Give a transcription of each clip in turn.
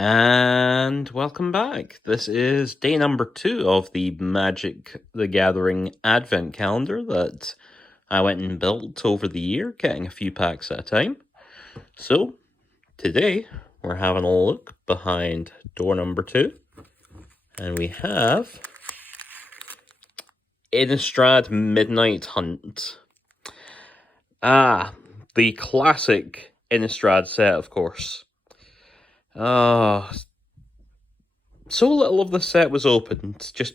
And welcome back. This is day number 2 of the Magic the Gathering Advent Calendar that I went and built over the year, getting a few packs at a time. So, today we're having a look behind door number 2, and we have Innistrad Midnight Hunt. The classic Innistrad set, of course. So little of the set was opened, just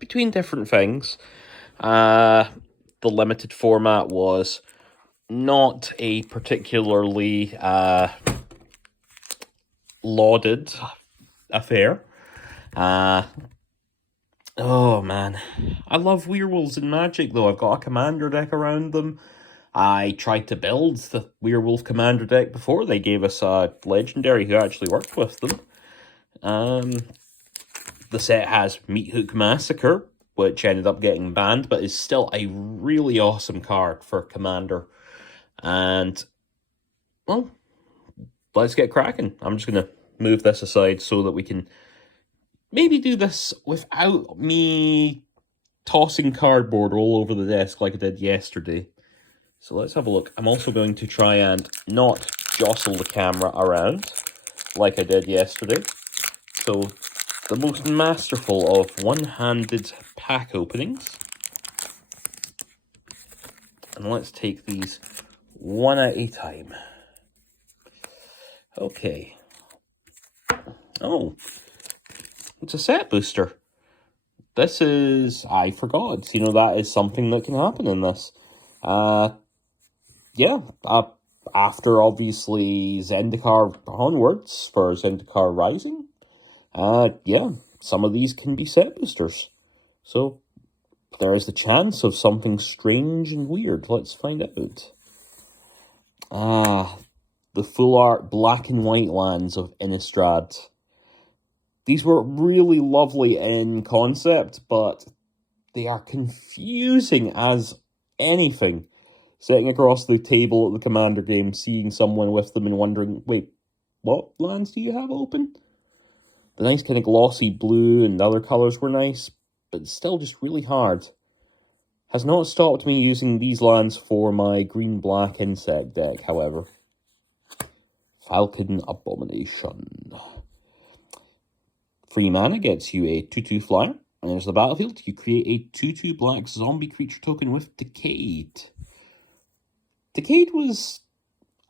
between different things. The limited format was not a particularly lauded affair. Oh man, I love Werewolves in Magic though. I've got a commander deck around them. I tried to build the Werewolf commander deck before they gave us a legendary who actually worked with them. The set has Meathook Massacre, which ended up getting banned, but is still a really awesome card for commander. And, well, let's get cracking. I'm just going to move this aside so that we can maybe do this without me tossing cardboard all over the desk like I did yesterday. So let's have a look. I'm also going to try and not jostle the camera around like I did yesterday. So the most masterful of one-handed pack openings. And let's take these one at a time. Okay. Oh, it's a set booster. This is, I forgot, that is something that can happen in this. After obviously Zendikar onwards for Zendikar Rising, some of these can be set boosters. So there is the chance of something strange and weird. Let's find out. The full art black and white lands of Innistrad. These were really lovely in concept, but they are confusing as anything. Sitting across the table at the commander game, seeing someone with them and wondering, wait, what lands do you have open? The nice kind of glossy blue and other colours were nice, but still just really hard. Has not stopped me using these lands for my green-black insect deck, however. Falcon Abomination. 3 mana gets you a 2/2 flyer. And there's the battlefield. You create a 2/2 black zombie creature token with Decayed. Decayed was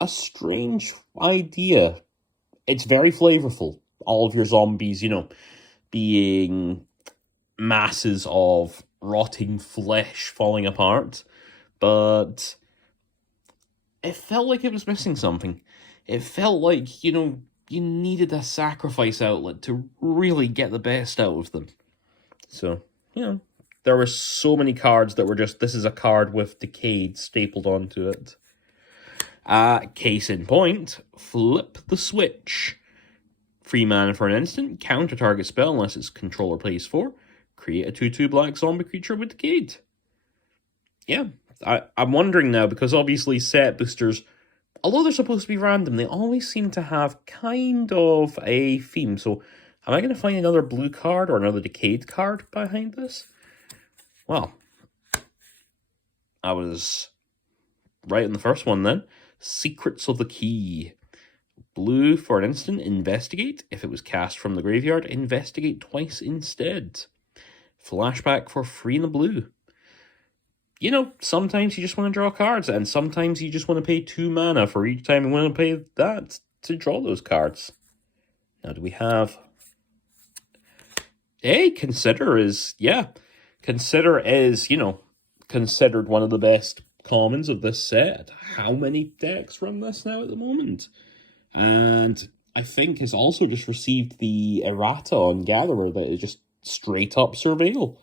a strange idea. It's very flavorful. All of your zombies, being masses of rotting flesh falling apart. But it felt like it was missing something. It felt like, you needed a sacrifice outlet to really get the best out of them. So, there were so many cards that were just, this is a card with Decayed stapled onto it. Case in point, Flip the Switch. 3 mana for an instant, counter target spell unless its controller plays 4. Create a 2/2 black zombie creature with Decayed. Yeah, I'm wondering now, because obviously set boosters, although they're supposed to be random, they always seem to have kind of a theme. So, am I going to find another blue card or another Decayed card behind this? Well, I was right in the first one then. Secrets of the Key. Blue for an instant, investigate. If it was cast from the graveyard, investigate twice instead. Flashback for 3 in the blue. Sometimes you just want to draw cards, and sometimes you just want to pay 2 mana for each time you want to pay that to draw those cards. Now, do we have... Hey, Consider is, Consider is, considered one of the best commons of this set. How many decks run this now at the moment? And I think has also just received the errata on Gatherer that is just straight up Surveil.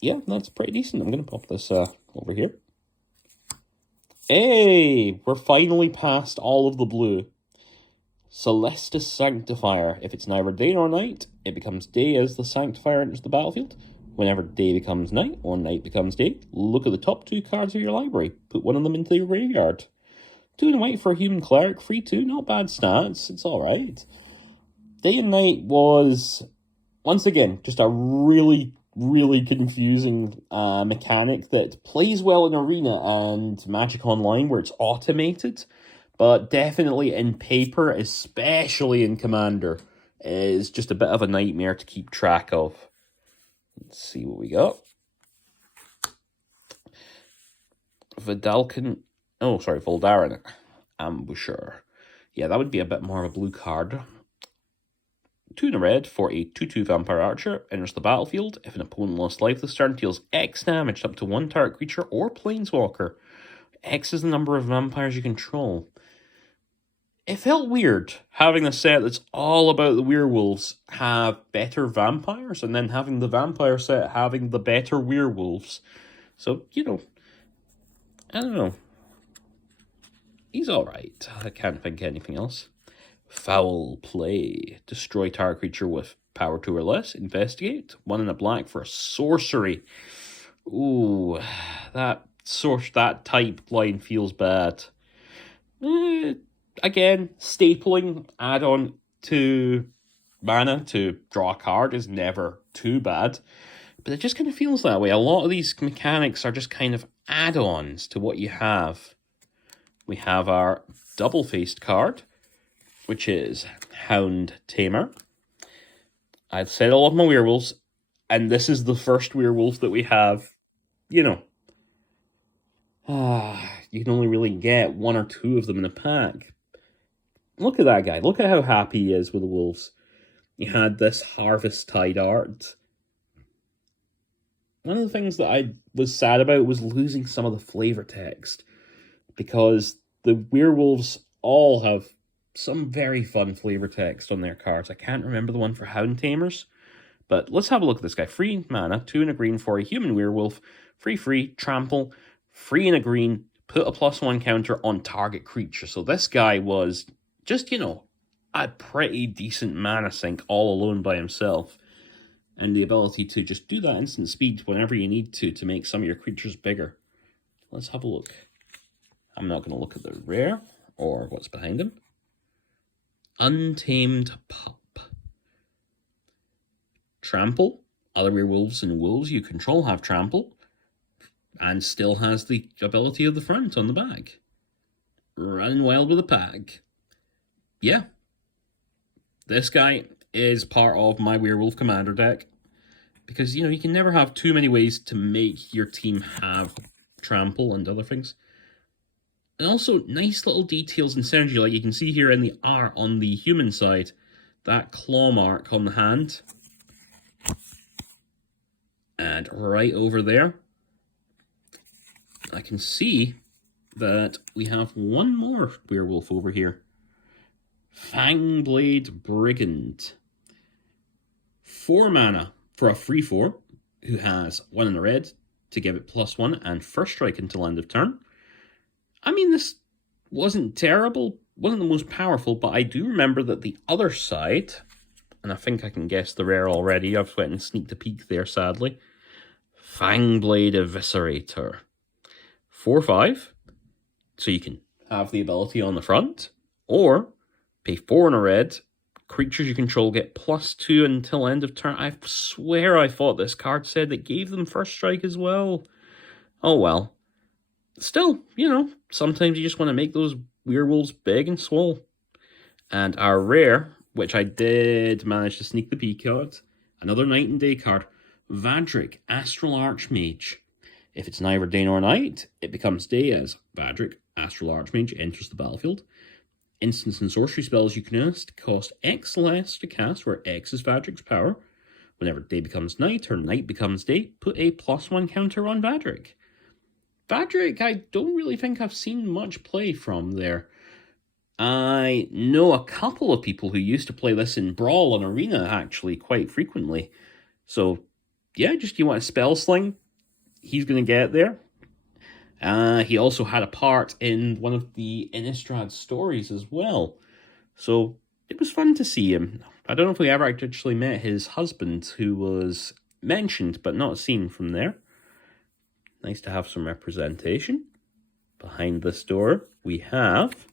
Yeah, that's pretty decent. I'm going to pop this over here. Hey, we're finally past all of the blue. Celestus Sanctifier. If it's neither day nor night, it becomes day as the Sanctifier enters the battlefield. Whenever day becomes night or night becomes day, look at the top 2 cards of your library. Put one of them into your graveyard. 2 and a white for a human cleric, 3/2, not bad stats, it's alright. Day and Night was, once again, just a really confusing mechanic that plays well in Arena and Magic Online where it's automated, but definitely in paper, especially in Commander, is just a bit of a nightmare to keep track of. Let's see what we got. Voldaren Ambusher. Yeah, that would be a bit more of a blue card. 2 and a red for a 2/2 Vampire Archer. Enters the battlefield. If an opponent lost life this turn, deals X damage up to 1 target creature or planeswalker. X is the number of vampires you control. It felt weird having a set that's all about the werewolves have better vampires, and then having the vampire set having the better werewolves. So, you know, I don't know. He's alright. I can't think of anything else. Foul Play. Destroy target creature with power 2 or less. Investigate. 1 and a black for a sorcery. Ooh, that type line feels bad. Again, stapling add-on to mana to draw a card is never too bad. But it just kind of feels that way. A lot of these mechanics are just kind of add-ons to what you have. We have our double-faced card, which is Hound Tamer. I've said I love my werewolves, and this is the first werewolf that we have, you know. You can only really get 1 or 2 of them in a pack. Look at that guy. Look at how happy he is with the wolves. You had this Harvest-Tide art. One of the things that I was sad about was losing some of the flavor text, because the werewolves all have some very fun flavor text on their cards. I can't remember the one for Hound Tamers, but let's have a look at this guy. 3 mana, 2 and a green for a human werewolf, 3/3, trample, 3 and a green, put a +1 counter on target creature. So this guy was just, you know, a pretty decent mana sink all alone by himself. And the ability to just do that instant speed whenever you need to make some of your creatures bigger. Let's have a look. I'm not going to look at the rare or what's behind him. Untamed Pup. Trample. Other werewolves and wolves you control have trample, and still has the ability of the front on the back. Running wild with a pack. Yeah. This guy is part of my Werewolf Commander deck, because, you know, you can never have too many ways to make your team have trample and other things. And also, nice little details and synergy, like you can see here in the art on the human side, that claw mark on the hand. And right over there, I can see that we have one more werewolf over here. Fangblade Brigand. 4 mana for a 3/4 who has 1 in the red to give it +1 and first strike until end of turn. I mean, this wasn't terrible, wasn't the most powerful, but I do remember that the other side, and I think I can guess the rare already, I've went and sneaked a peek there sadly. Fangblade Eviscerator. 4/5, so you can have the ability on the front, or pay 4 in a red, creatures you control get +2 until end of turn. I swear I thought this card said it gave them first strike as well. Oh well. Still, you know, sometimes you just want to make those werewolves big and swole. And our rare, which I did manage to sneak the peek at, another night and day card, Vadrik, Astral Archmage. If it's neither day nor night, it becomes day as Vadrik, Astral Archmage enters the battlefield. Instants and sorcery spells you cast cost X less to cast, where X is Vadrik's power. Whenever day becomes night or night becomes day, put a +1 counter on Vadrik. Vadrik, I don't really think I've seen much play from there. I know a couple of people who used to play this in Brawl and Arena, actually, quite frequently. So, yeah, just you want a spell sling, he's going to get there. He also had a part in one of the Innistrad stories as well. So, it was fun to see him. I don't know if we ever actually met his husband, who was mentioned but not seen from there. Nice to have some representation. Behind this door, we have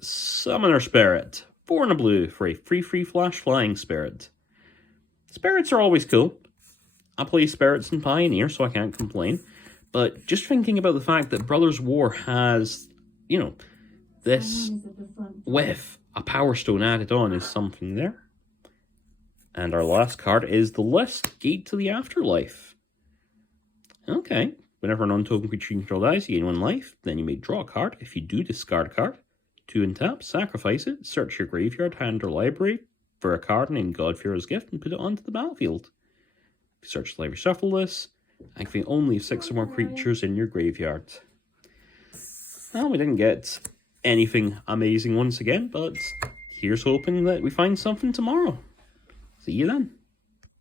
Summoner Spirit. 4 and a blue for a free flash flying spirit. Spirits are always cool. I play spirits in Pioneer, so I can't complain. But just thinking about the fact that Brothers War has, you know, this with a Power Stone added on is something there. And our last card is the list, Gate to the Afterlife. Okay, whenever a non-token creature you control dies, you gain 1 life. Then you may draw a card. If you do, discard a card. 2 and tap, sacrifice it, search your graveyard, hand, or library for a card named God-Fearer's Gift and put it onto the battlefield. If you search the library, shuffle this, activate only 6 or more creatures in your graveyard. Well, we didn't get anything amazing once again, but here's hoping that we find something tomorrow. See you then.